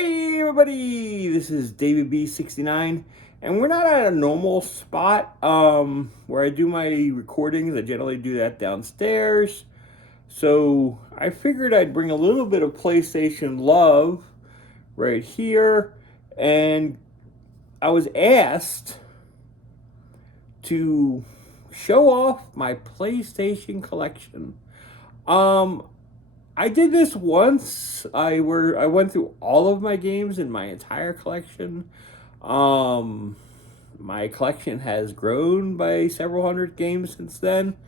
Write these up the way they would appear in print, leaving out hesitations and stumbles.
Hey everybody, this is David B69, and we're not at a normal spot where I do my recordings. I generally do that downstairs. So I figured I'd bring a little bit of PlayStation love right here, and I was asked to show off my PlayStation collection. I did this once. I went through all of my games in my entire collection. My collection has grown by several hundred games since then.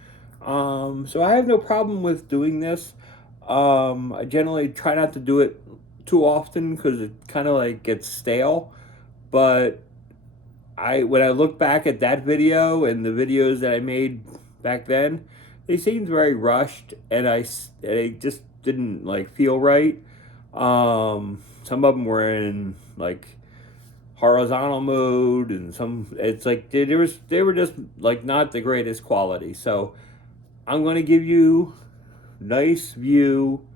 So I have no problem with doing this. I generally try not to do it too often because it kind of like gets stale. But when I look back at that video and the videos that I made back then, they seemed very rushed, and I just didn't like feel right. Some of them were in like horizontal mode, and it's like they were just like not the greatest quality. So I'm going to give you a nice view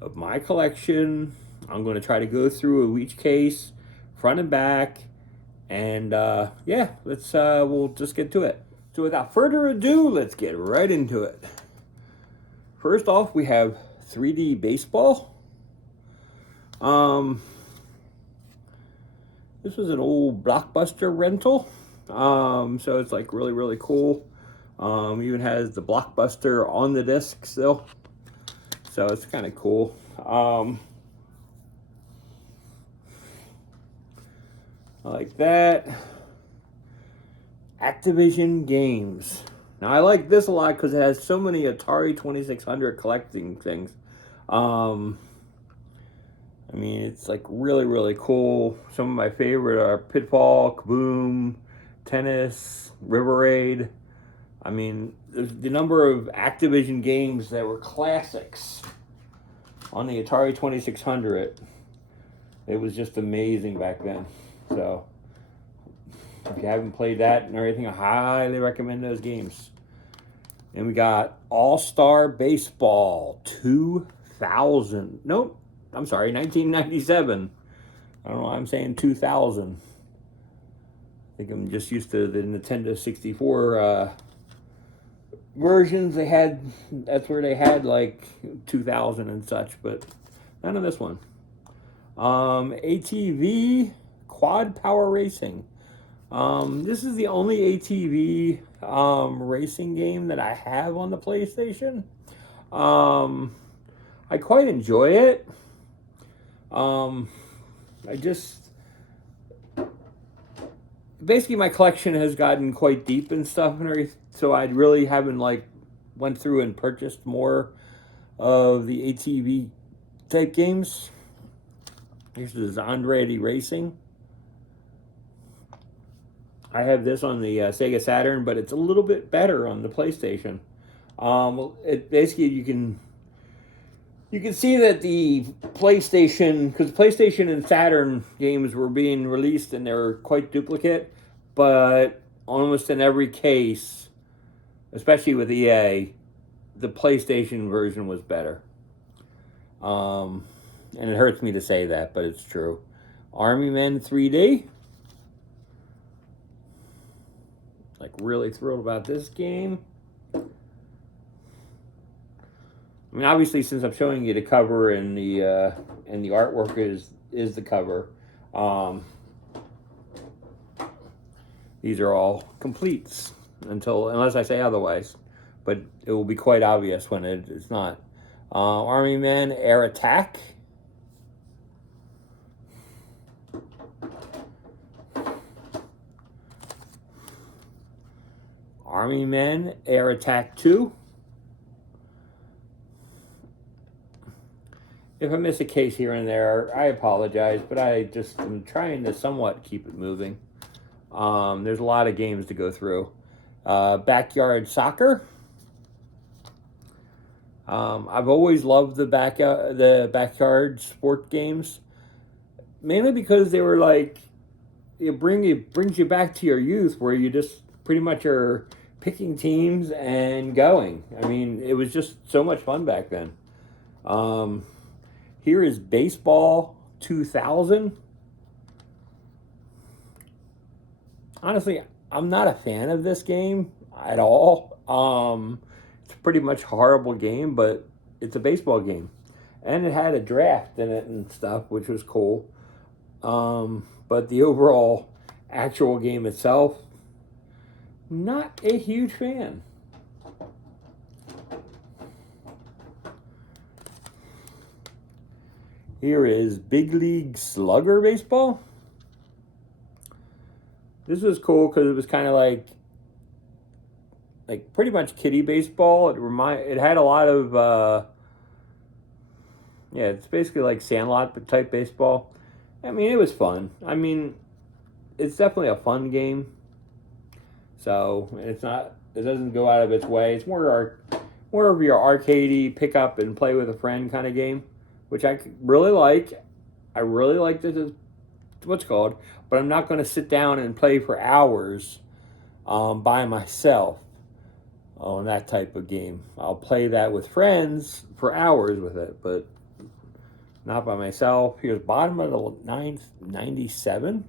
of my collection. I'm going to try to go through each case, front and back, and yeah, we'll just get to it. So without further ado, let's get right into it. First off, we have 3D baseball. This was an old Blockbuster rental. So it's like really cool. Even has the Blockbuster on the disc still. So it's kind of cool. I like that. Activision games. Now I like this a lot because it has so many Atari 2600 collecting things. I mean, it's like really cool. Some of my favorite are Pitfall, Kaboom, Tennis, River Raid. I mean, the number of Activision games that were classics on the Atari 2600. It was just amazing back then. So if you haven't played that and everything, I highly recommend those games. And we got All-Star Baseball 2000. Nope, I'm sorry, 1997. I don't know why I'm saying 2000. I think I'm just used to the Nintendo 64 versions. That's where they had like 2000 and such, but none of this one. ATV Quad Power Racing. This is the only ATV racing game that I have on the PlayStation. I quite enjoy it. Basically my collection has gotten quite deep and stuff and everything, so I really haven't like went through and purchased more of the ATV type games. This is Andretti Racing. I have this on the Sega Saturn, but it's a little bit better on the PlayStation. It basically you can see that the PlayStation, because PlayStation and Saturn games were being released and they were quite duplicate, but almost in every case, especially with EA, the PlayStation version was better. And it hurts me to say that, but it's true. Army Men 3D. Like really thrilled about this game. I mean, obviously, since I'm showing you the cover and the artwork is the cover. These are all completes unless I say otherwise, but it will be quite obvious when it's not. Army Men Air Attack. Army Men Air Attack 2. If I miss a case here and there, I apologize, but I just am trying to somewhat keep it moving. There's a lot of games to go through. Backyard Soccer. I've always loved the backyard sport games, mainly because they were like, it brings you back to your youth where you just pretty much are picking teams and going. I mean, it was just so much fun back then. Here is Baseball 2000. Honestly, I'm not a fan of this game at all. It's pretty much a horrible game, but it's a baseball game. And it had a draft in it and stuff, which was cool. But the overall actual game itself, not a huge fan. Here is Big League Slugger Baseball. This was cool because it was kind of like pretty much kiddie baseball. It had a lot of yeah, it's basically like Sandlot type baseball. I mean, it was fun. I mean, it's definitely a fun game. So, and it doesn't go out of its way. It's more of your arcadey pick up and play with a friend kind of game, which I really like. I really like this. What's called, but I'm not going to sit down and play for hours by myself on that type of game. I'll play that with friends for hours with it, but not by myself. Here's bottom of the ninth, 97.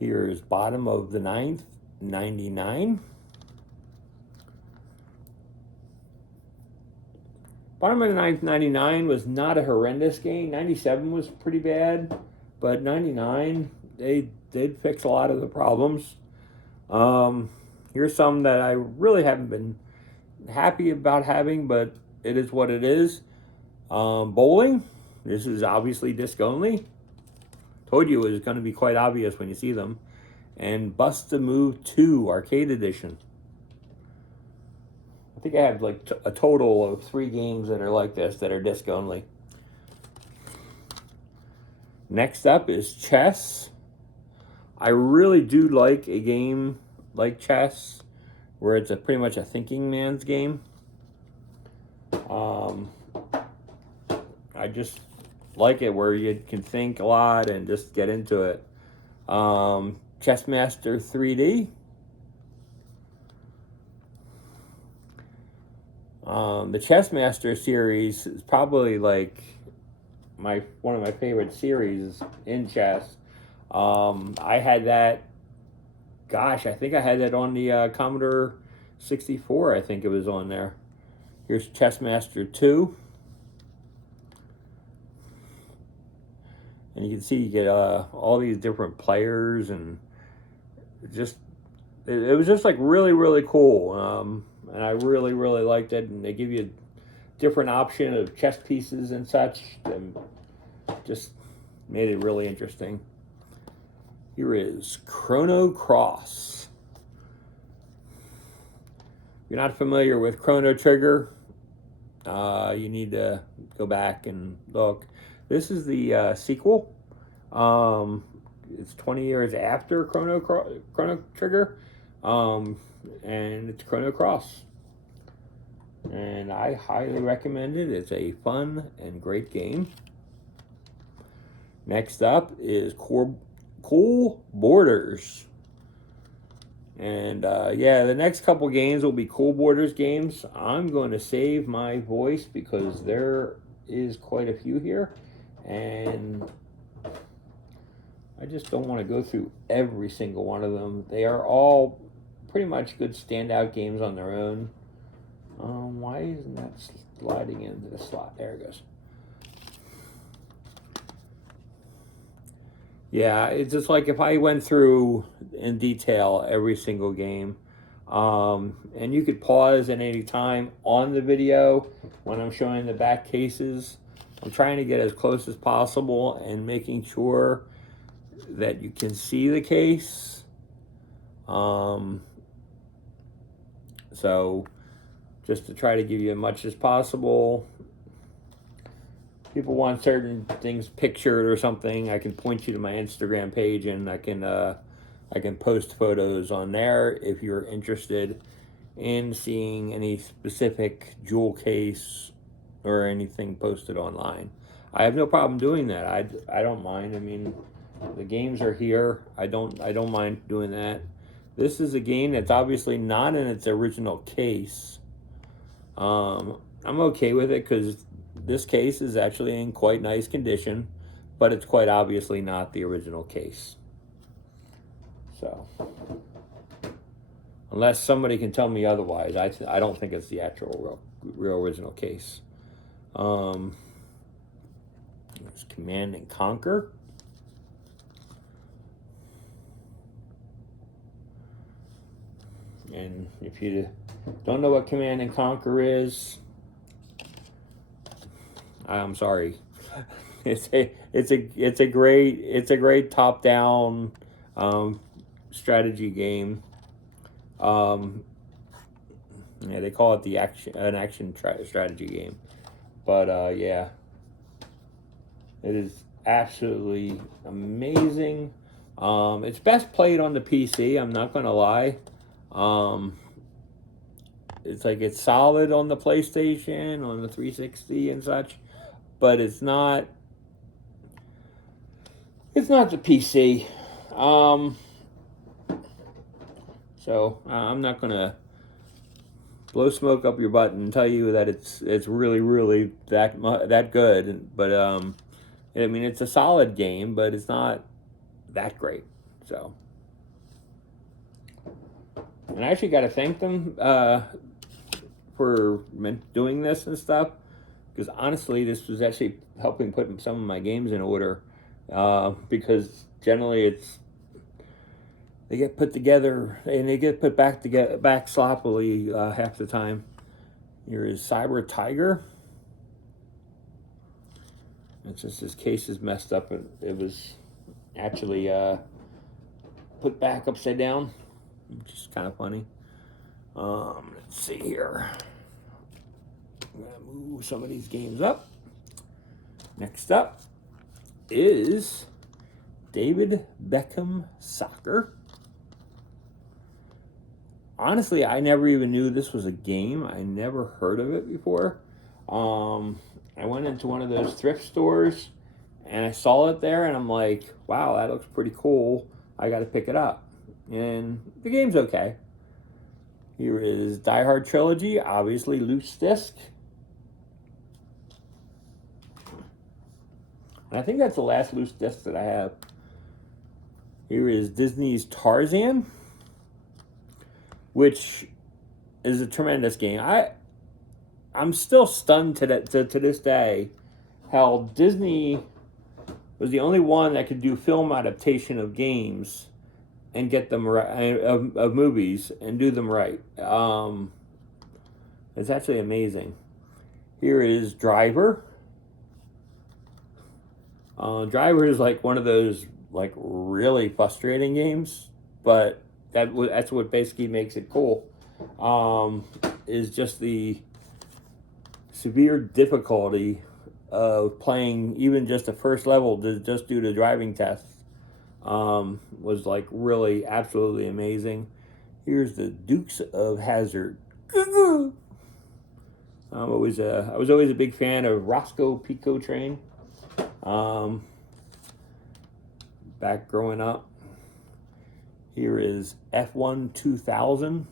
Here's bottom of the ninth, 99. Bottom of the ninth, 99 was not a horrendous game. 97 was pretty bad, but 99, they did fix a lot of the problems. Here's some that I really haven't been happy about having, but it is what it is. Bowling. This is obviously disc only. Told you it was going to be quite obvious when you see them. And Bust a Move 2 Arcade Edition. I think I have like a total of 3 games that are like this that are disc only. Next up is chess. I really do like a game like chess where it's pretty much a thinking man's game. I just like it where you can think a lot and just get into it. Chessmaster 3D. The Chessmaster series is probably like one of my favorite series in chess. I had that. Gosh, I think I had that on the Commodore 64. I think it was on there. Here's Chessmaster 2. And you can see you get all these different players, and it was just like really, really cool. And I really, really liked it. And they give you a different option of chess pieces and such, and just made it really interesting. Here is Chrono Cross. If you're not familiar with Chrono Trigger, you need to go back and look. This is the sequel. It's 20 years after Chrono Trigger, and it's Chrono Cross. And I highly recommend it. It's a fun and great game. Next up is Cool Borders. And yeah, the next couple games will be Cool Borders games. I'm going to save my voice because there is quite a few here. And I just don't want to go through every single one of them. They are all pretty much good standout games on their own. Why isn't that sliding into the slot? There it goes. Yeah, it's just like if I went through in detail every single game. And you could pause at any time on the video when I'm showing the back cases. I'm trying to get as close as possible and making sure that you can see the case. So just to try to give you as much as possible. People want certain things pictured or something, I can point you to my Instagram page, and I can post photos on there if you're interested in seeing any specific jewel case or anything posted online. I have no problem doing that. I don't mind. I mean, the games are here. I don't mind doing that. This is a game that's obviously not in its original case. I'm okay with it because this case is actually in quite nice condition, but it's quite obviously not the original case. So, unless somebody can tell me otherwise, I don't think it's the actual real original case. There's Command and Conquer. And if you don't know what Command and Conquer is, I'm sorry. It's a great top down strategy game. Yeah, they call it an action strategy game, but yeah, it is absolutely amazing. It's best played on the PC. I'm not gonna lie. It's solid on the PlayStation, on the 360 and such, but it's not the PC. So I'm not gonna blow smoke up your butt and tell you that it's really that good. But I mean, it's a solid game, but it's not that great. So, and I actually got to thank them for doing this and stuff, because honestly, this was actually helping put some of my games in order. Because generally they get put together and they get put back sloppily half the time. Here is Cyber Tiger. It's just his case is messed up, and it was actually put back upside down, which is kind of funny. Let's see here. I'm gonna move some of these games up. Next up is David Beckham Soccer. Honestly, I never even knew this was a game. I never heard of it before. I went into one of those thrift stores and I saw it there and I'm like, wow, that looks pretty cool. I got to pick it up. And the game's okay. Here is Die Hard Trilogy, obviously loose disc. And I think that's the last loose disc that I have. Here is Disney's Tarzan, which is a tremendous game. I'm still stunned to this day how Disney was the only one that could do film adaptation of games and get them right, of movies, and do them right. It's actually amazing. Here is Driver. Driver is like one of those like really frustrating games, but that's what basically makes it cool. Is just the severe difficulty of playing even just the first level just due to driving tests. Was like really absolutely amazing. Here's the Dukes of Hazzard. I was always a big fan of Roscoe Pico Train. Back growing up. Here is F1 2000.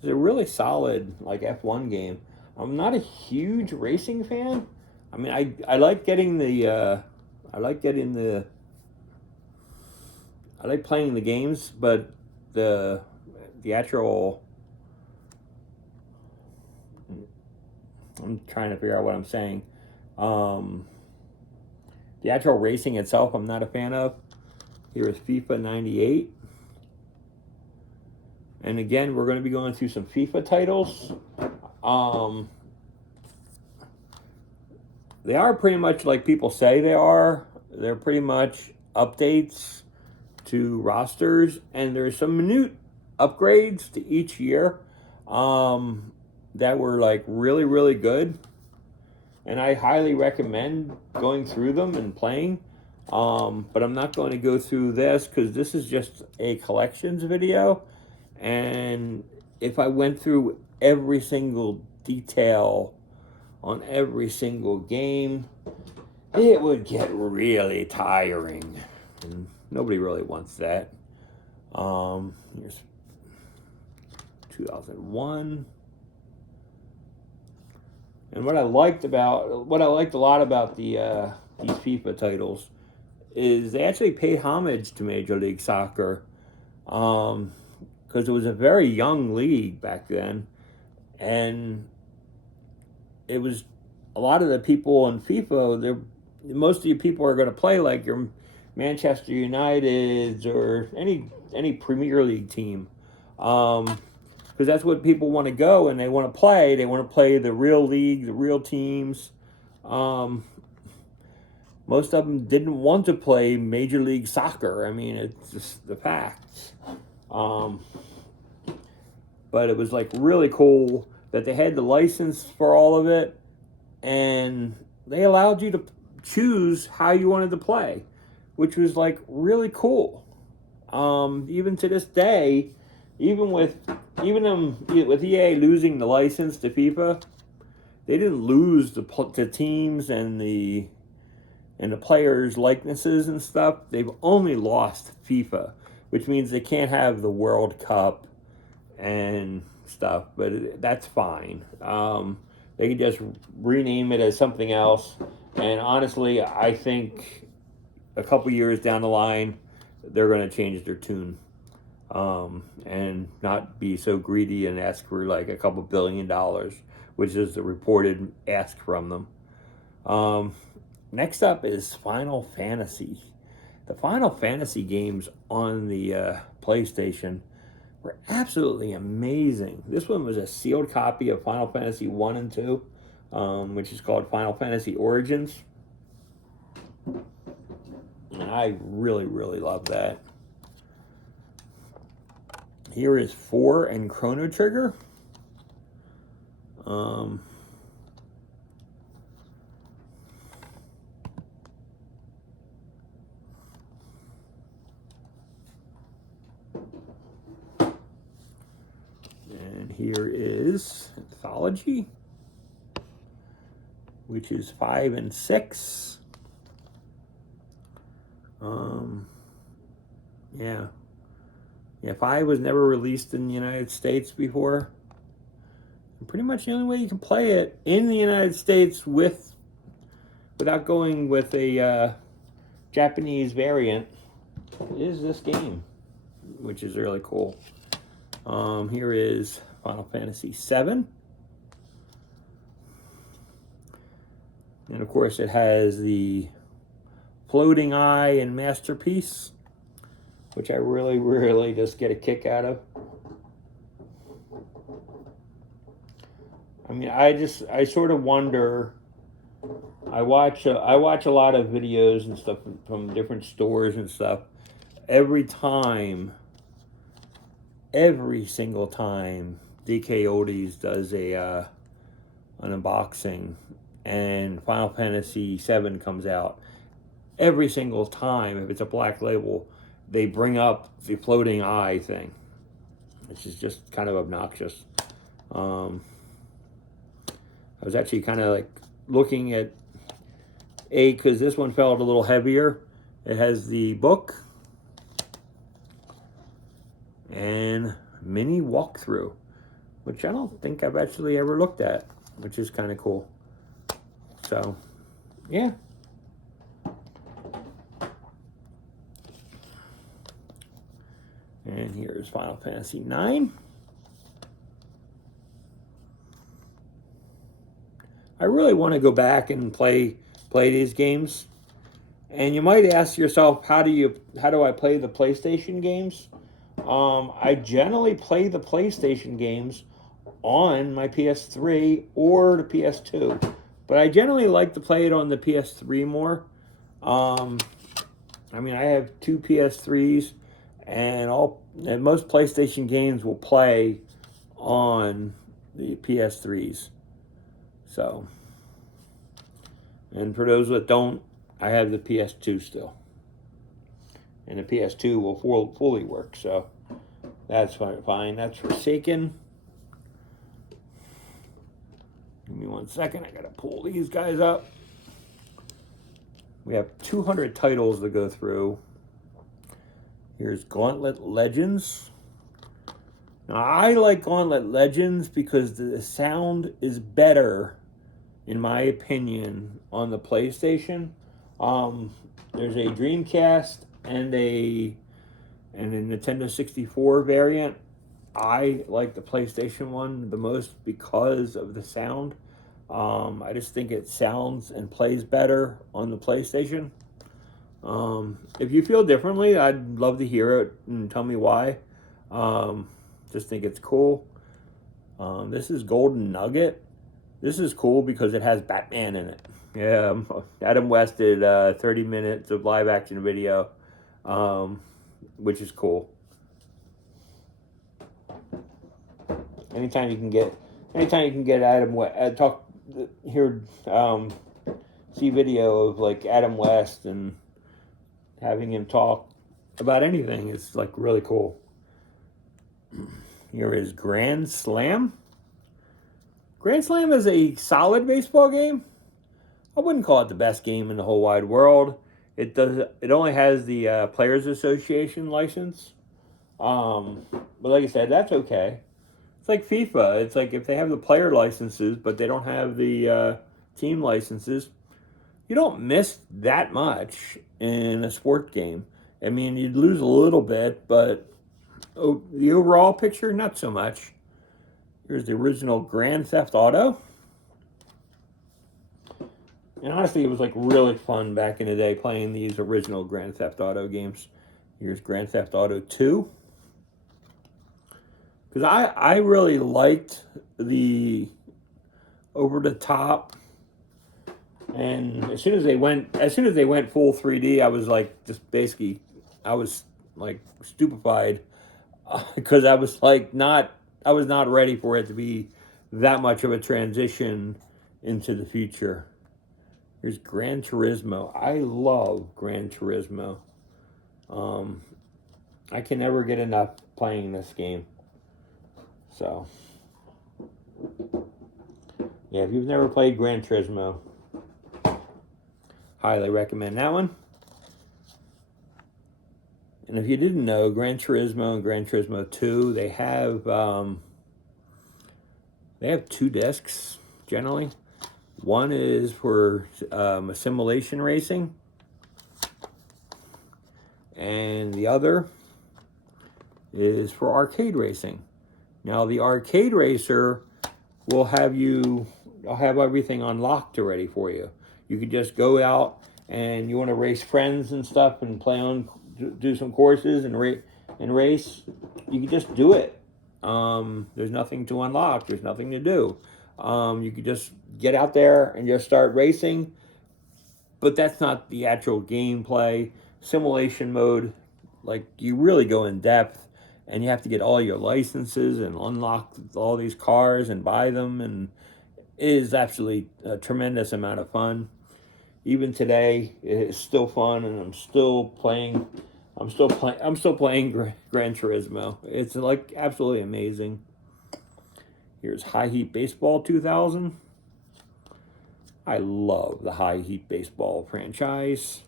It's a really solid like F1 game. I'm not a huge racing fan. I mean, I like getting the I like playing the games, but the actual, I'm trying to figure out what I'm saying. The actual racing itself, I'm not a fan of. Here is FIFA 98. And again, we're going to be going through some FIFA titles. They are pretty much like people say they are. They're pretty much updates to rosters, and there's some minute upgrades to each year that were like really, really good. And I highly recommend going through them and playing. But I'm not going to go through this because this is just a collections video. And if I went through every single detail on every single game, it would get really tiring. Nobody really wants that. Here's 2001. And what I liked a lot about these FIFA titles is they actually pay homage to Major League Soccer, because it was a very young league back then, and it was a lot of the people in FIFA. Most of you people are going to play like your Manchester Uniteds or any Premier League team, because that's what people want to go and they want to play. They want to play the real league, the real teams. Most of them didn't want to play Major League Soccer. I mean, it's just the facts. But it was like really cool that they had the license for all of it, and they allowed you to choose how you wanted to play, which was like really cool. Even to this day, even with EA losing the license to FIFA, they didn't lose the teams and the players' likenesses and stuff. They've only lost FIFA, which means they can't have the World Cup and stuff, but that's fine. They can just rename it as something else, and honestly, I think a couple years down the line, they're going to change their tune, and not be so greedy and ask for like a couple $1 billion, which is the reported ask from them. Next up is Final Fantasy. The Final Fantasy games on the PlayStation were absolutely amazing. This one was a sealed copy of Final Fantasy 1 and 2, which is called Final Fantasy Origins. And I really, really love that. Here is 4 and Chrono Trigger. And here is Anthology, which is 5 and 6. Yeah, 5 was never released in the United States before. And pretty much the only way you can play it in the United States without going with a Japanese variant is this game, which is really cool. Here is Final Fantasy VII. And of course it has the floating eye and masterpiece, which I really, really just get a kick out of. I mean, I sort of wonder. I watch a lot of videos and stuff from different stores and stuff. Every single time DK Oldies does an unboxing and Final Fantasy VII comes out, every single time, if it's a black label, they bring up the floating eye thing, which is just kind of obnoxious. I was actually kind of like looking at because this one felt a little heavier. It has the book and mini walkthrough, which I don't think I've actually ever looked at, which is kind of cool. So, yeah. And here's Final Fantasy IX. I really want to go back and play these games. And you might ask yourself, how do I play the PlayStation games? I generally play the PlayStation games on my PS3 or the PS2. But I generally like to play it on the PS3 more. I mean, I have 2 PS3s, and most PlayStation games will play on the PS3s. So, and for those that don't, I have the PS2 still. And the PS2 will fully work, so that's fine. That's Forsaken. Give me 1 second. I gotta pull these guys up. We have 200 titles to go through. Here's Gauntlet Legends. Now, I like Gauntlet Legends because the sound is better, in my opinion, on the PlayStation. There's a Dreamcast and a Nintendo 64 variant. I like the PlayStation one the most because of the sound. I just think it sounds and plays better on the PlayStation. If you feel differently, I'd love to hear it and tell me why. Just think it's cool. This is Golden Nugget. This is cool because it has Batman in it. Yeah, Adam West did 30 minutes of live action video, which is cool. Anytime you can get Adam West, see video of like Adam West and having him talk about anything is like really cool. Here is Grand Slam. Grand Slam is a solid baseball game. I wouldn't call it the best game in the whole wide world. It only has the Players Association license. But like I said, that's okay. It's like FIFA. It's like if they have the player licenses, but they don't have the team licenses, you don't miss that much in a sport game. I mean, you'd lose a little bit, but the overall picture, not so much. Here's the original Grand Theft Auto. And honestly, it was like really fun back in the day playing these original Grand Theft Auto games. Here's Grand Theft Auto 2. Because I really liked the over the top, and as soon as they went full 3D, I was like I was like stupefied because I was not ready for it to be that much of a transition into the future. Here's Gran Turismo. I love Gran Turismo. I can never get enough playing this game. So, yeah, if you've never played Gran Turismo, highly recommend that one. And if you didn't know, Gran Turismo and Gran Turismo 2, they have 2 discs generally. One is for simulation racing, and the other is for arcade racing. Now, the arcade racer will have everything unlocked already for you. You could just go out and you want to race friends and stuff and do some courses and race. You can just do it. There's nothing to unlock. There's nothing to do. You could just get out there and just start racing. But that's not the actual gameplay. Simulation mode, like you really go in depth. And you have to get all your licenses and unlock all these cars and buy them, and it is absolutely a tremendous amount of fun. Even today, it's still fun, and I'm still playing Gran Turismo. It's like absolutely amazing. Here's High Heat Baseball 2000. I love the High Heat Baseball franchise.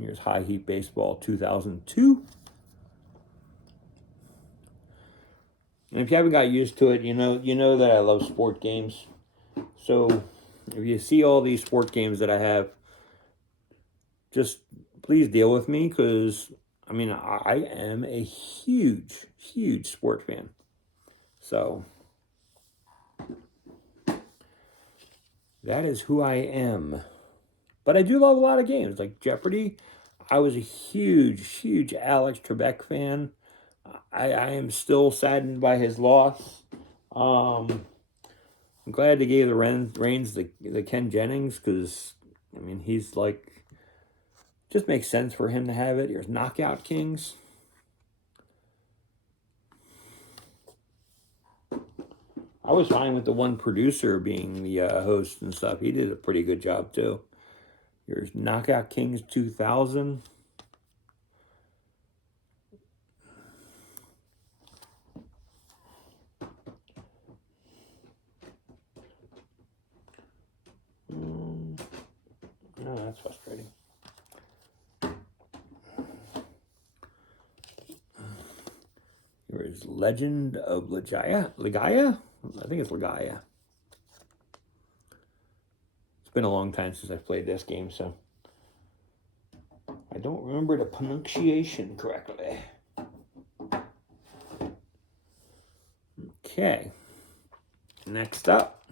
Here's High Heat Baseball 2002. And if you haven't got used to it, you know that I love sport games. So if you see all these sport games that I have, just please deal with me because, I mean, I am a huge, huge sport fan. So that is who I am. But I do love a lot of games, like Jeopardy. I was a huge, huge Alex Trebek fan. I am still saddened by his loss. I'm glad they gave the reins to Ken Jennings because, I mean, he's like, just makes sense for him to have it. Here's Knockout Kings. I was fine with the one producer being the host and stuff. He did a pretty good job too. Here's Knockout Kings 2000. that's frustrating. Here is Legend of Legaia. Legaia? I think it's Legaia. It's been a long time since I've played this game, so I don't remember the pronunciation correctly. Okay. Next up,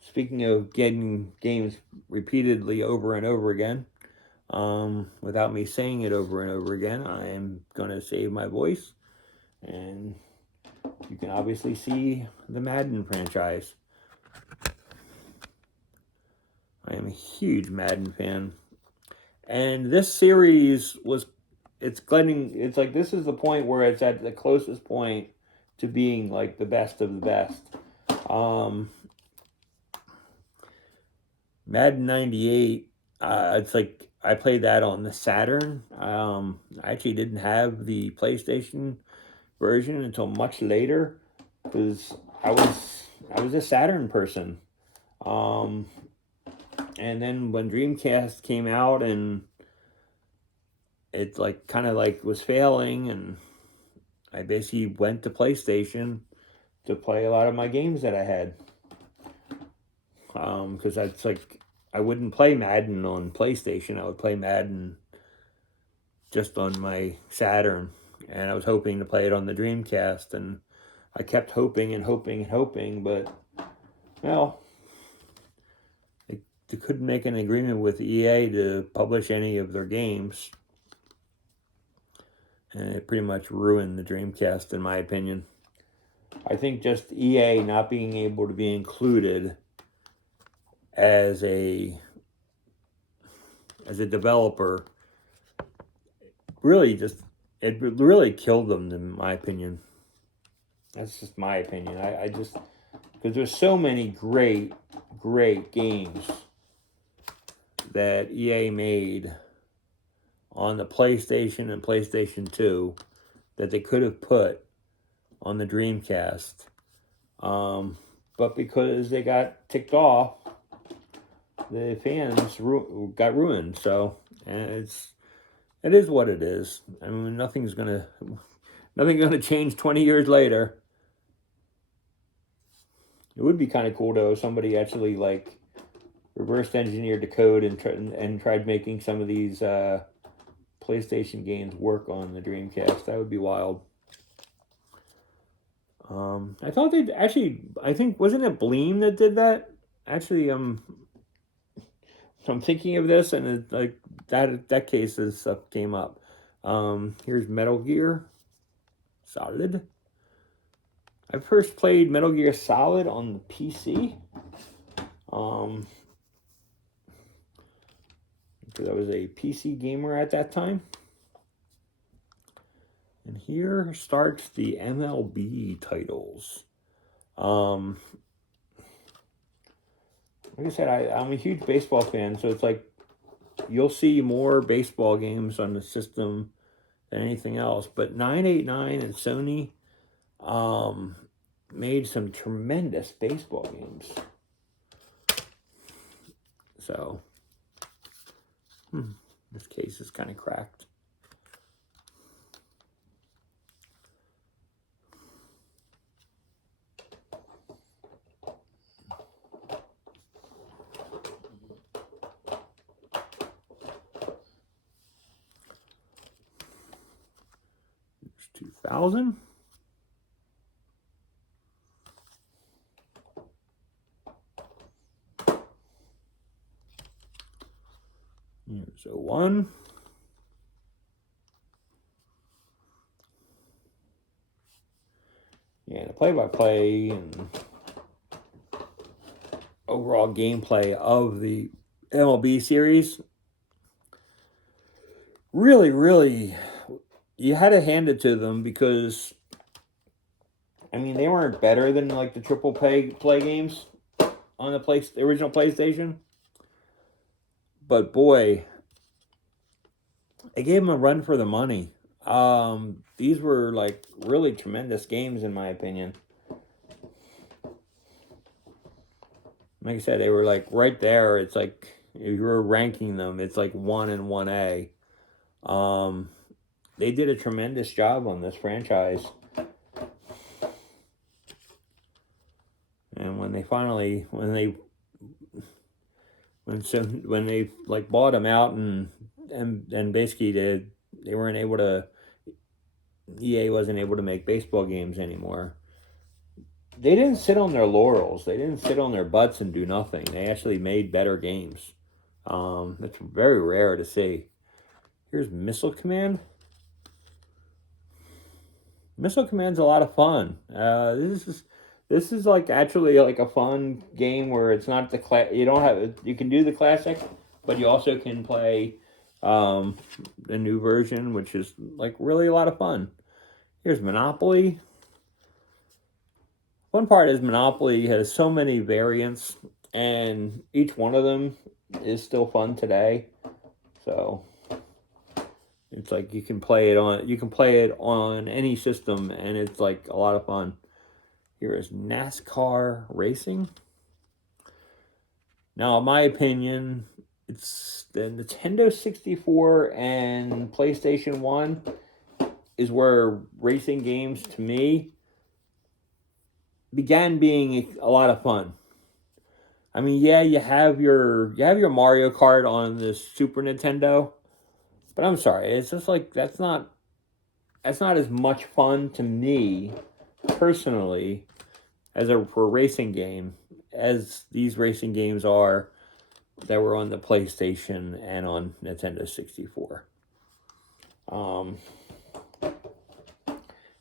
speaking of getting games repeatedly over and over again, without me saying it over and over again, I am going to save my voice. And you can obviously see the Madden franchise. I am a huge Madden fan. And this series it's like this is the point where it's at the closest point to being like the best of the best. Madden 98, it's like I played that on the Saturn. I actually didn't have the PlayStation version until much later because I was a Saturn person. And then when Dreamcast came out and it like kind of like was failing, and I basically went to PlayStation to play a lot of my games that I had. Because that's like I wouldn't play Madden on PlayStation. I would play Madden just on my Saturn, and I was hoping to play it on the Dreamcast, and I kept hoping and hoping and hoping, but well, they couldn't make an agreement with EA to publish any of their games, and it pretty much ruined the Dreamcast in my opinion. I think just EA not being able to be included as a developer really killed them in my opinion. That's just my opinion. I just, because there's so many great games that EA made on the PlayStation and PlayStation 2 that they could have put on the Dreamcast, but because they got ticked off, the fans got ruined. So, and it is what it is. I mean, nothing's gonna change 20 years later. It would be kind of cool though if somebody actually like reverse engineered the code and tried making some of these PlayStation games work on the Dreamcast. That would be wild. I thought they'd actually, I think, wasn't it Bleem that did that? Actually, I'm thinking of this, and it, like that case's stuff came up. Here's Metal Gear Solid. I first played Metal Gear Solid on the PC. Because I was a PC gamer at that time. And here starts the MLB titles. Like I said, I'm a huge baseball fan, so it's like you'll see more baseball games on the system than anything else. But 989 and Sony made some tremendous baseball games. So, this case is kind of cracked. There's 2000. Here's 01. Yeah, the play-by-play and overall gameplay of the MLB series really, you had to hand it to them because, I mean, they weren't better than like the triple play games on the original PlayStation. But boy, they gave them a run for the money. These were like really tremendous games in my opinion. Like I said, they were like right there. It's like if you're ranking them, it's like 1 and 1A. They did a tremendous job on this franchise. And when they finally, when they like bought them out and basically they weren't able to, EA wasn't able to make baseball games anymore. They didn't sit on their laurels. They didn't sit on their butts and do nothing. They actually made better games. That's very rare to see. Here's Missile Command. Missile Command's a lot of fun. This is like actually like a fun game where it's not the you don't have, you can do the classic, but you also can play the new version, which is like really a lot of fun. Here's Monopoly. One part is Monopoly has so many variants, and each one of them is still fun today. So it's like you can play it on any system, and it's like a lot of fun. Here is NASCAR Racing. Now, in my opinion, it's the Nintendo 64 and PlayStation 1 is where racing games, to me, began being a lot of fun. I mean, yeah, you have your Mario Kart on the Super Nintendo, but I'm sorry, it's just like that's not as much fun to me personally as for a racing game as these racing games are that were on the PlayStation and on Nintendo 64.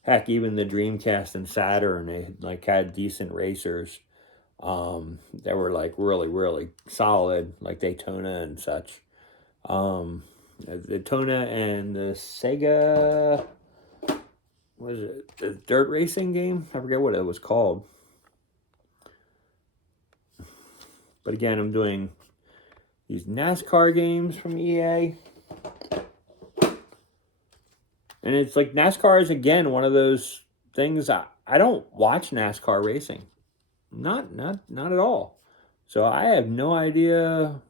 Heck, even the Dreamcast and Saturn, they like had decent racers that were like really solid, like Daytona and such. Daytona and the Sega, what is it, the dirt racing game? I forget what it was called. But again, I'm doing these NASCAR games from EA. And it's like NASCAR is, again, one of those things. I don't watch NASCAR racing. Not at all. So I have no idea.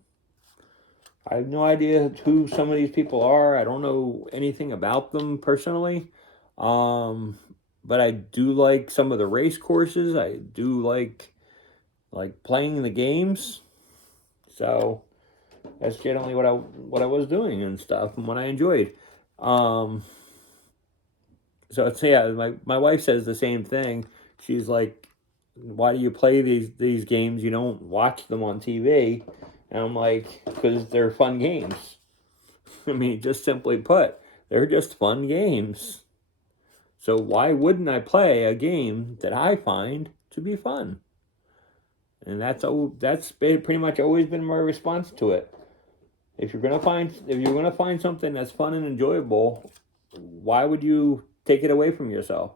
I have no idea who some of these people are. I don't know anything about them personally. But I do like some of the race courses. I do like playing the games. So that's generally what I was doing and stuff, and what I enjoyed. So it's, yeah, my wife says the same thing. She's like, "Why do you play these games? You don't watch them on TV." And I'm like, "Because they're fun games." I mean, just simply put, they're just fun games. So why wouldn't I play a game that I find to be fun? And that's pretty much always been my response to it. If you're gonna find something that's fun and enjoyable, why would you take it away from yourself?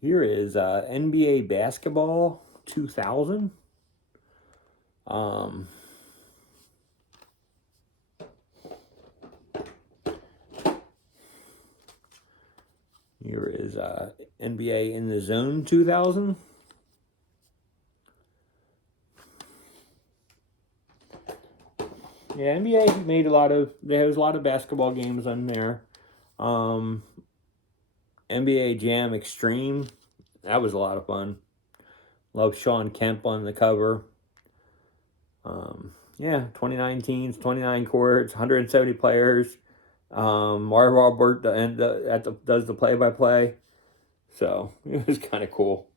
Here is NBA Basketball 2000. Here is NBA In the Zone 2000. Yeah, NBA made there's a lot of basketball games on there. NBA Jam Extreme, that was a lot of fun. Love Sean Kemp on the cover. Yeah, 29 teams, 29 courts, 170 players. Marv Albert does the play-by-play. So it was kind of cool.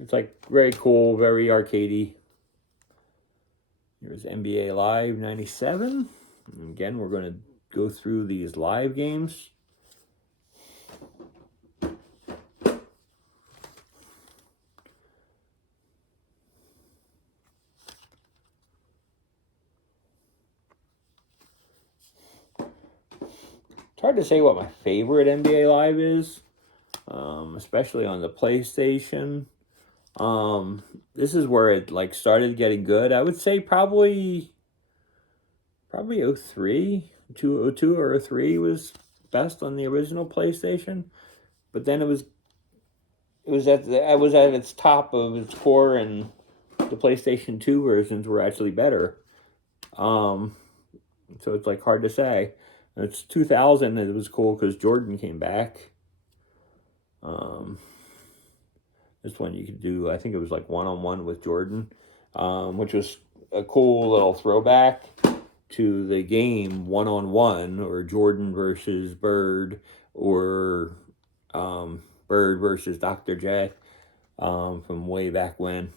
It's like very cool, very arcadey. Here's NBA Live 97. And again, we're going to go through these live games. It's hard to say what my favorite NBA Live is, especially on the PlayStation. This is where it like started getting good. I would say probably 03, 02 or 03 was best on the original PlayStation. But then it was at its top of its core in the PlayStation 2 versions were actually better. So it's like hard to say. It's 2000. It was cool because Jordan came back. This one you could do, I think it was like one-on-one with Jordan, which was a cool little throwback to the game one-on-one, or Jordan versus Bird, or Bird versus Dr. J, from way back when.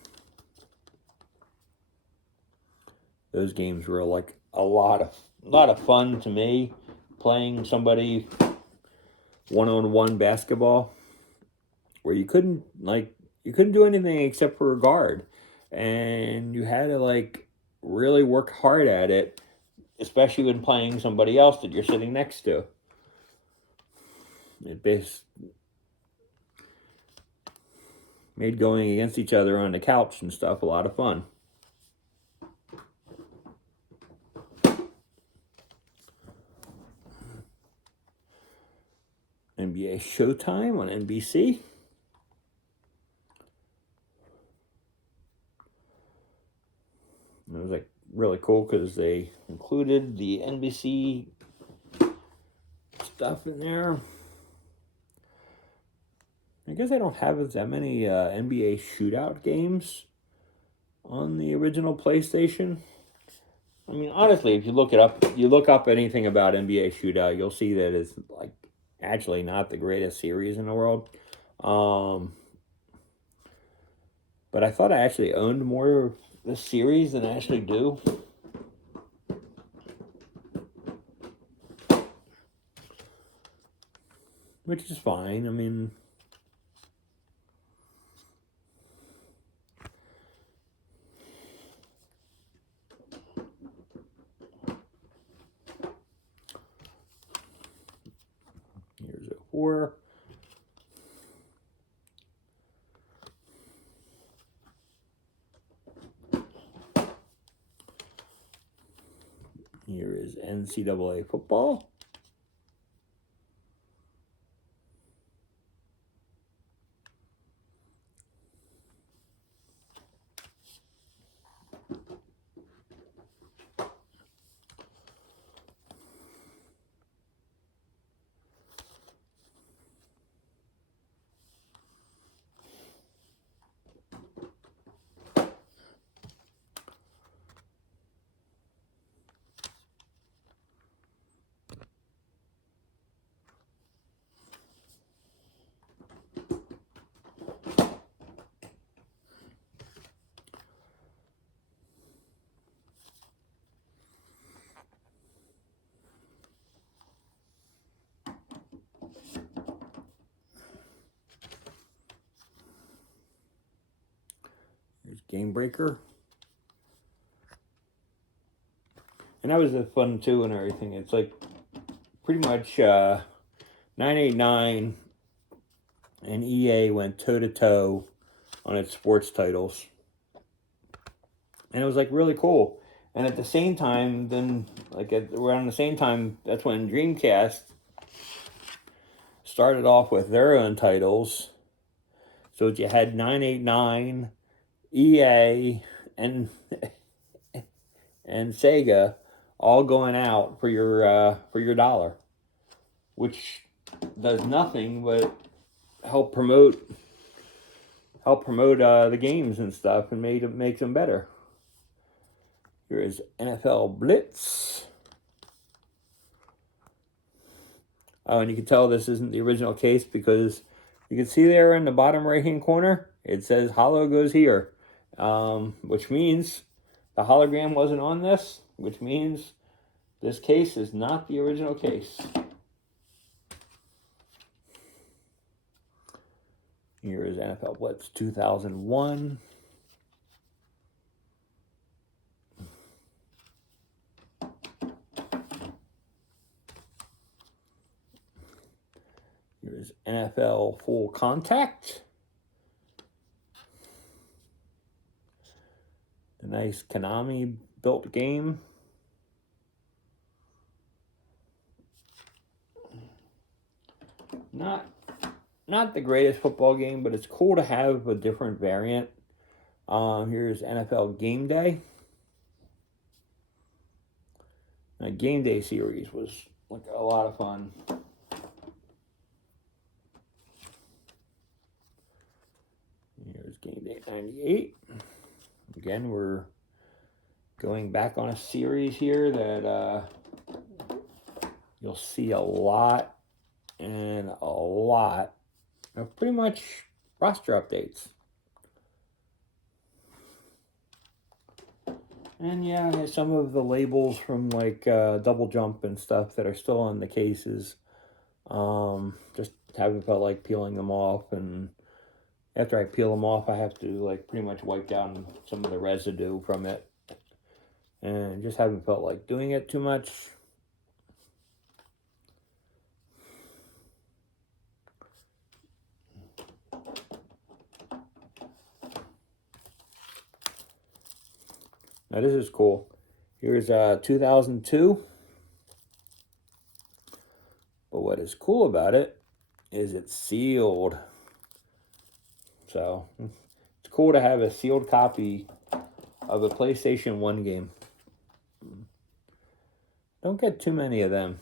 Those games were like a lot of fun to me, playing somebody one-on-one basketball, where you couldn't do anything except for a guard, and you had to like really work hard at it, especially when playing somebody else that you're sitting next to. It made going against each other on the couch and stuff a lot of fun. NBA Showtime on NBC. It was like really cool because they included the NBC stuff in there. I guess I don't have that many NBA shootout games on the original PlayStation. I mean, honestly, if you look up anything about NBA Shootout, you'll see that it's like actually not the greatest series in the world. But I thought I actually owned more of the series than I actually do. Which is fine. I mean, here's a 4. Here is NCAA football. Here's Game Breaker. And that was fun too and everything. It's like pretty much 989 and EA went toe-to-toe on its sports titles. And it was like really cool. And at the same time, then around the same time, that's when Dreamcast started off with their own titles. So you had 989, EA, and Sega all going out for your dollar, which does nothing but help promote the games and stuff, and make them better. Here is NFL Blitz. Oh, and you can tell this isn't the original case because you can see there in the bottom right-hand corner, it says "Holo goes here," which means the hologram wasn't on this, which means this case is not the original case. Here is NFL Blitz 2001. Here's NFL Full Contact. The nice Konami built game. Not the greatest football game, but it's cool to have a different variant Here's NFL Game Day. The Game Day series was like a lot of fun. Here's Game Day 98. Again, we're going back on a series here that you'll see a lot and a lot of pretty much roster updates. And yeah, some of the labels from like Double Jump and stuff that are still on the cases. Just haven't felt like peeling them off, and after I peel them off, I have to like pretty much wipe down some of the residue from it, and just haven't felt like doing it too much. Now this is cool. Here's 2002. But what is cool about it is it's sealed. So it's cool to have a sealed copy of a PlayStation 1 game. Don't get too many of them.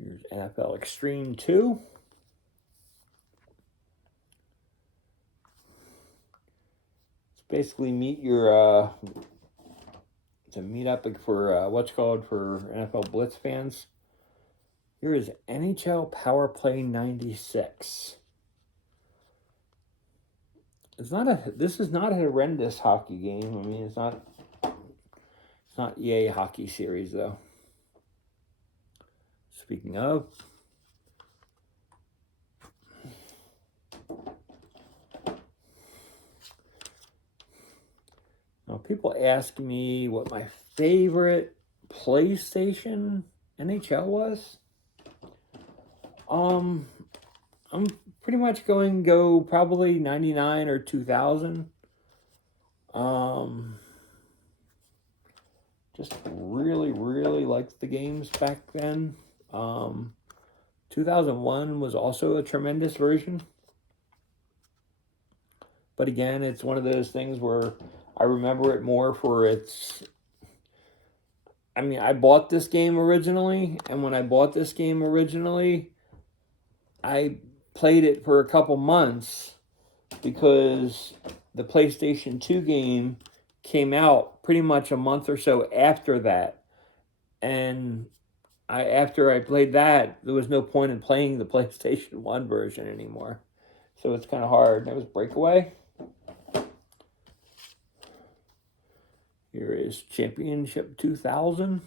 Here's NFL Extreme 2. It's basically meet your to meet up for what's called for NFL Blitz fans. Here is NHL Power Play 96. This is not a horrendous hockey game. I mean, it's not EA hockey series though. Speaking of, now people ask me what my favorite PlayStation NHL was. I'm pretty much go probably 99 or 2000. Just really liked the games back then. 2001 was also a tremendous version. But again, it's one of those things where I remember it more for its... I mean, I bought this game originally, and when I bought this game originally, I played it for a couple months because the PlayStation 2 game came out pretty much a month or so after that. And after I played that, there was no point in playing the PlayStation 1 version anymore. So it's kind of hard. That was Breakaway. Here is Championship 2000.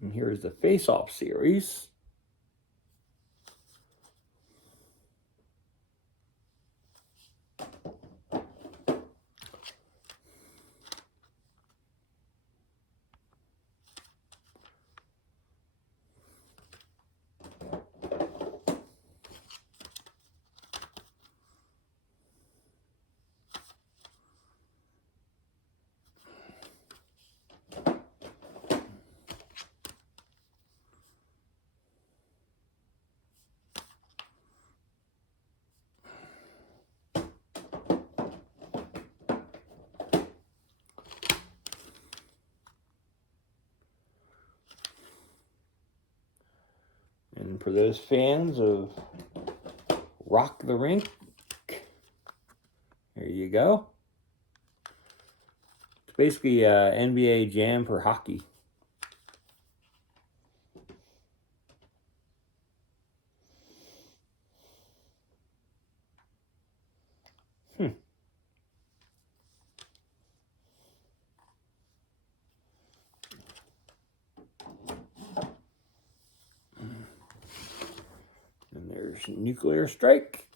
And here's the Face-Off series. And for those fans of Rock the Rink, there you go. It's basically NBA Jam for hockey. Here's Nuclear Strike.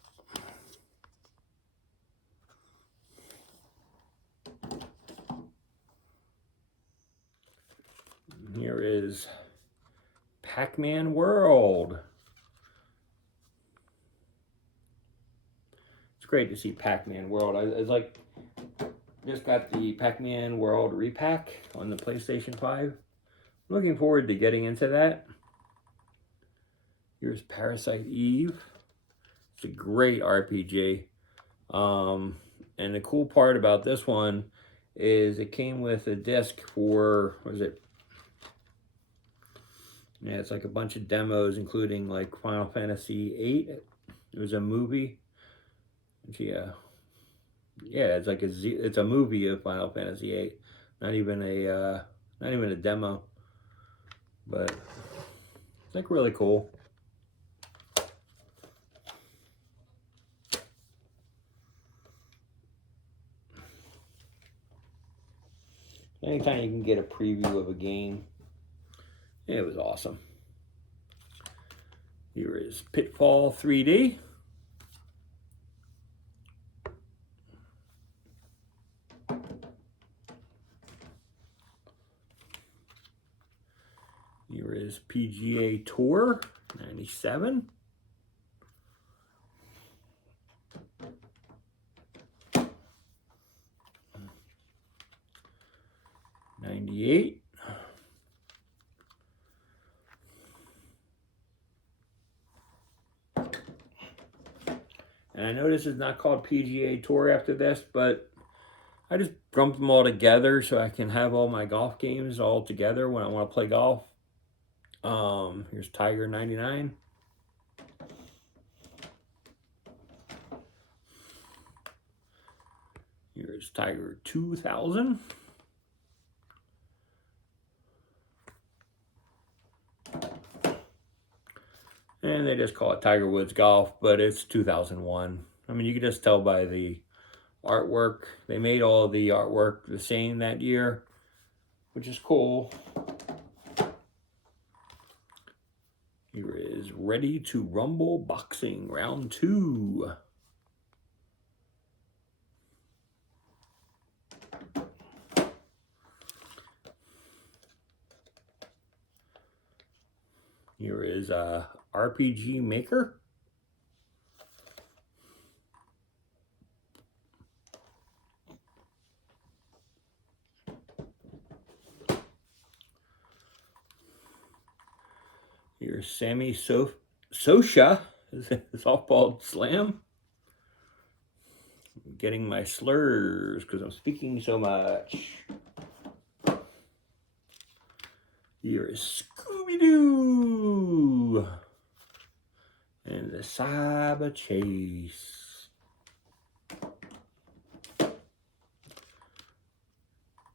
Here is Pac-Man World. It's great to see Pac-Man World. It's like, just got the Pac-Man World repack on the PlayStation 5. Looking forward to getting into that. Here's Parasite Eve. It's a great RPG. And the cool part about this one is it came with a disc for, what is it? Yeah, it's like a bunch of demos, including like Final Fantasy VIII. It was a movie. Yeah, it's like it's a movie of Final Fantasy VIII. Not even a demo, but it's like really cool. Anytime you can get a preview of a game, it was awesome. Here is Pitfall 3D. Here is Pga Tour 97. '98. And I know this is not called Pga Tour after this, but I just lumped them all together so I can have all my golf games all together when I want to play golf. Here's Tiger 99. Here's Tiger 2000. And they just call it Tiger Woods Golf, but it's 2001. I mean, you can just tell by the artwork. They made all the artwork the same that year, which is cool. Here is Ready to Rumble Boxing Round 2. Here is RPG Maker. Here's Sammy Sosha, softball slam. I'm getting my slurs because I'm speaking so much. Here is Scooby-Doo and the Cyber Chase.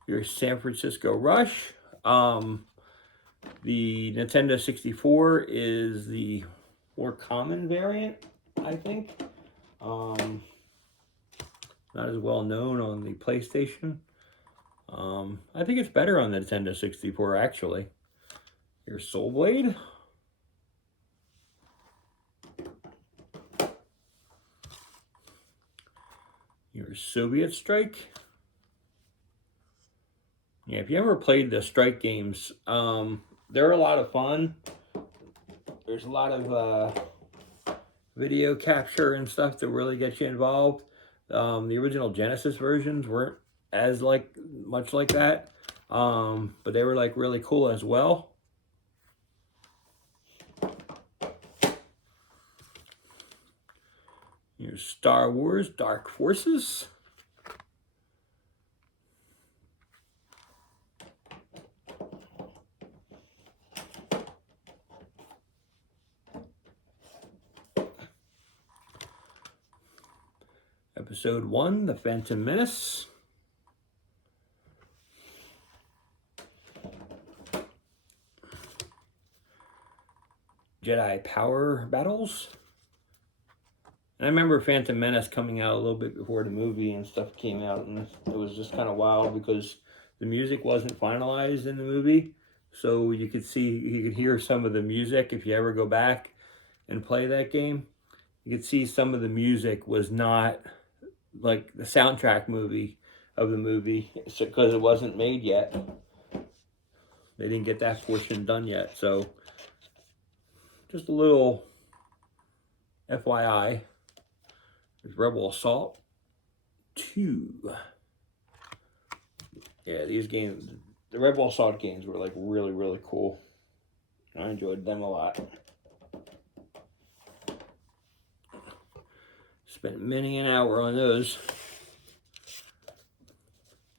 Here's San Francisco Rush. The Nintendo 64 is the more common variant, I think. Not as well known on the PlayStation. I think it's better on the Nintendo 64, actually. Here's Soul Blade. Here's Soviet Strike. Yeah, if you ever played the Strike games, they're a lot of fun. There's a lot of video capture and stuff to really get you involved. The original Genesis versions weren't as much like that, but they were like really cool as well. Here's Star Wars Dark Forces. Episode 1, The Phantom Menace. Jedi Power Battles. And I remember Phantom Menace coming out a little bit before the movie and stuff came out, and it was just kind of wild because the music wasn't finalized in the movie. So you could hear some of the music if you ever go back and play that game. you could see some of the music was not like the soundtrack of the movie, because it wasn't made yet. They didn't get that portion done yet. So just a little FYI. There's Rebel Assault 2. Yeah, these games, the Rebel Assault games were like really, really cool. I enjoyed them a lot. Spent many an hour on those.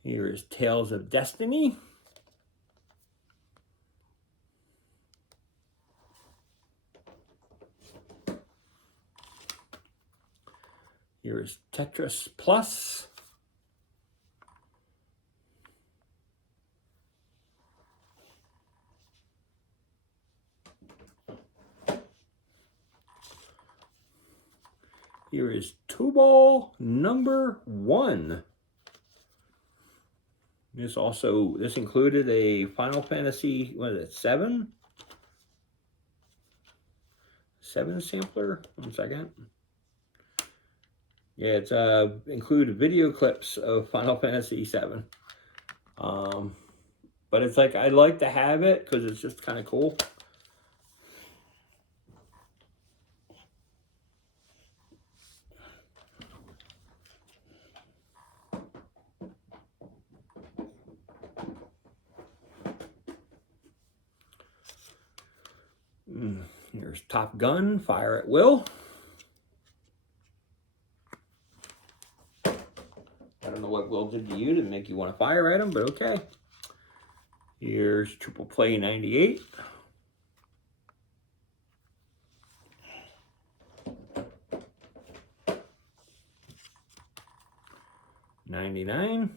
Here is Tales of Destiny. Here is Tetris Plus. Here is Two-Ball number 1. This included a Final Fantasy, what is it, 7? 7 sampler? 1 second. Yeah, it's included video clips of Final Fantasy 7. But it's like, I like to have it because it's just kind of cool. Here's Top Gun, Fire at Will. I don't know what Will did to you to make you want to fire at him, but okay. Here's Triple Play 98. $99.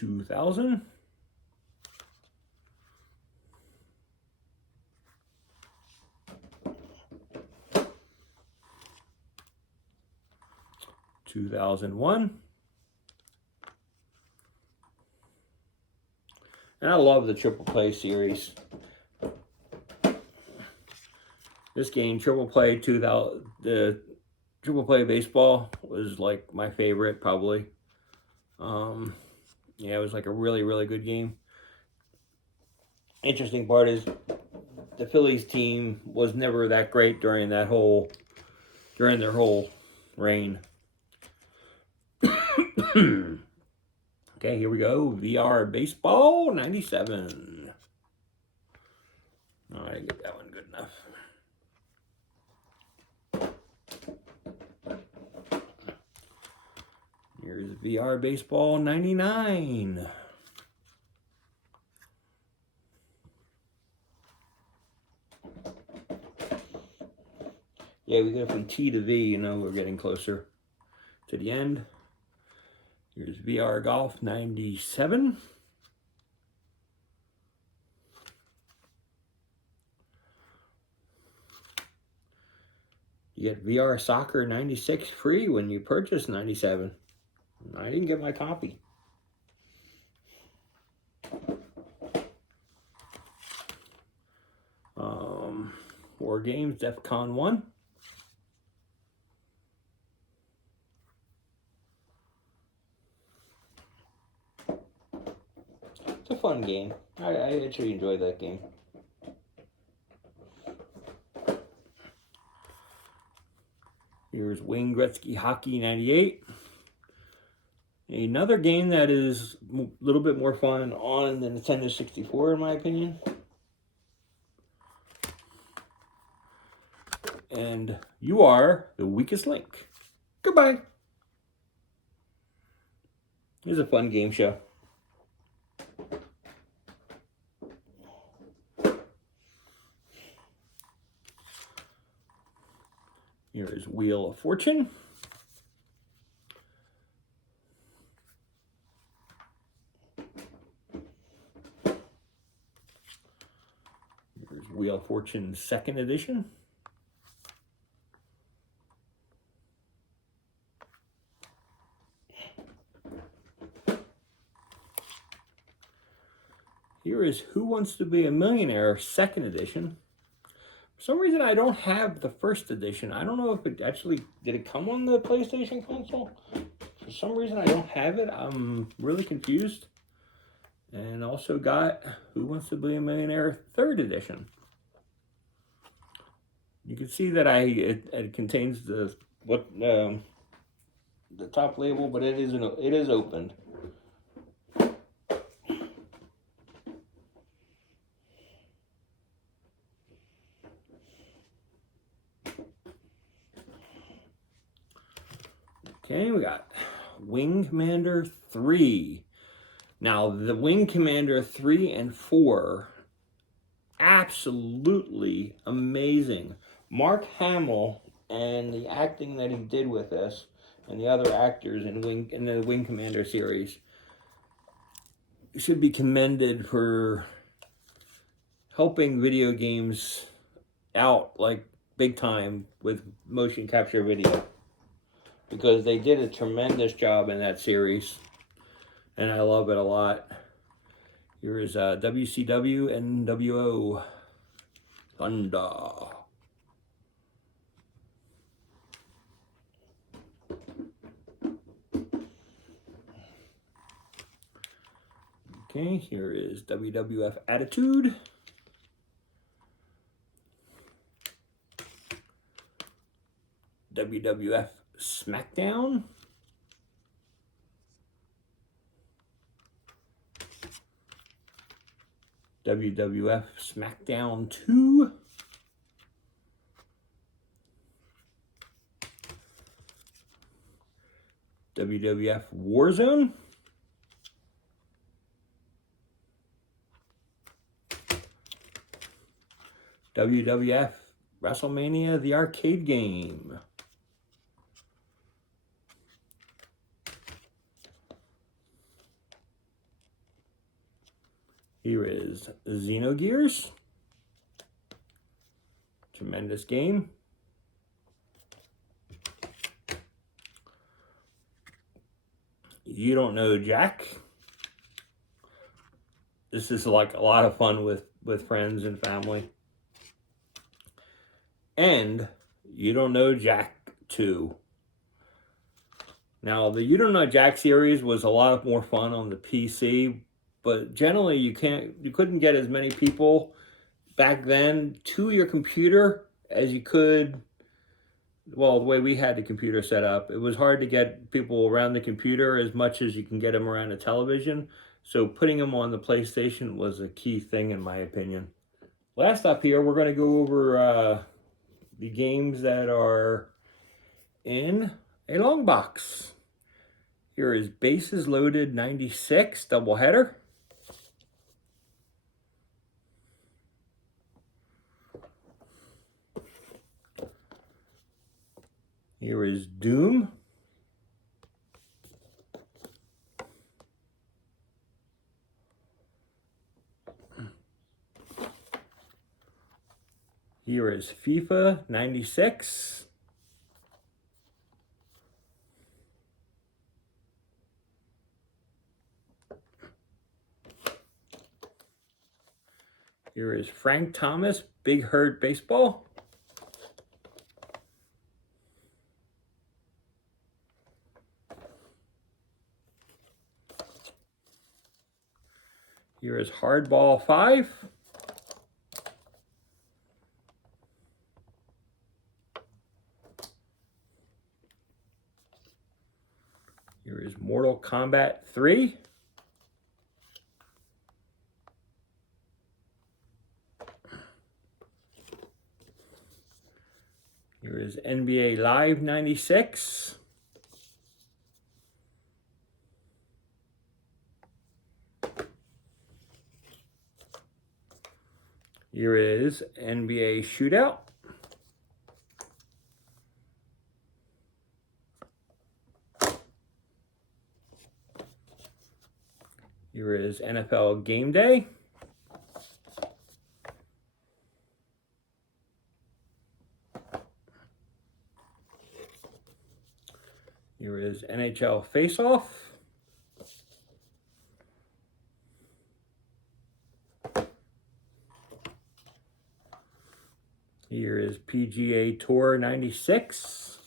$2,000. $2001. And I love the Triple Play series. This game, Triple Play 2000, the Triple Play Baseball was like my favorite, probably. Yeah, it was like a really, really good game. Interesting part is the Phillies team was never that great during their whole reign. Okay, here we go. VR Baseball 97. All right, get that one good enough. Here's VR Baseball 99. Yeah, we go from T to V, you know, we're getting closer to the end. Here's VR Golf 97. You get VR Soccer 96 free when you purchase 97. I didn't get my copy. War Games DEFCON 1. It's a fun game. I actually enjoy that game. Here's Wayne Gretzky Hockey 98. Another game that is a little bit more fun on the Nintendo 64, in my opinion. And you are the weakest link. Goodbye. It's a fun game show. Here is Wheel of Fortune. Here's Wheel of Fortune 2nd edition. Here is Who Wants to Be a Millionaire, 2nd edition. For some reason, I don't have the 1st edition. I don't know if it actually, did it come on the PlayStation console? For some reason, I don't have it. I'm really confused. And also got Who Wants to Be a Millionaire, 3rd edition. You can see that it contains the top label, but it is opened. Okay, we got Wing Commander 3. Now, the Wing Commander 3 and 4, absolutely amazing. Mark Hamill and the acting that he did with this, and the other actors in the Wing Commander series, should be commended for helping video games out like big time with motion capture video, because they did a tremendous job in that series, and I love it a lot. Here is WCW NWO Thunder. Okay, here is WWF Attitude. WWF SmackDown. WWF SmackDown 2. WWF Warzone. WWF WrestleMania, the arcade game. Here is Xeno Gears. Tremendous game. You Don't Know Jack. This is like a lot of fun with friends and family. And You Don't Know Jack 2. Now, the You Don't Know Jack series was a lot more fun on the PC, but generally you couldn't get as many people back then to your computer as you could, well, the way we had the computer set up. It was hard to get people around the computer as much as you can get them around the television. So putting them on the PlayStation was a key thing, in my opinion. Last up here, we're going to go over the games that are in a long box. Here is Bases Loaded 96 doubleheader. Here is Doom. Here is FIFA 96. Here is Frank Thomas, Big Hurt Baseball. Here is Hardball 5. Here is Mortal Kombat 3. Here is NBA Live 96. Here is NBA Shootout. Here is NFL Game Day. Here is NHL Face Off. Here is Pga Tour 96.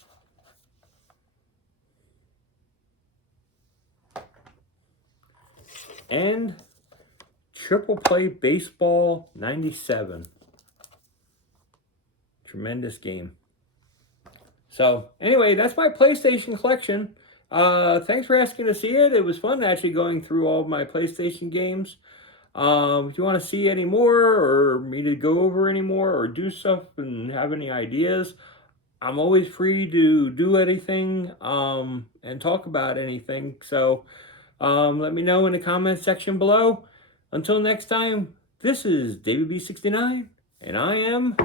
And Triple Play Baseball 97. Tremendous game. So, anyway, that's my PlayStation collection. Thanks for asking to see it. It was fun actually going through all of my PlayStation games. If you want to see any more, or me to go over any more, or do stuff and have any ideas, I'm always free to do anything and talk about anything. So let me know in the comments section below. Until next time, this is DavidB69, and I am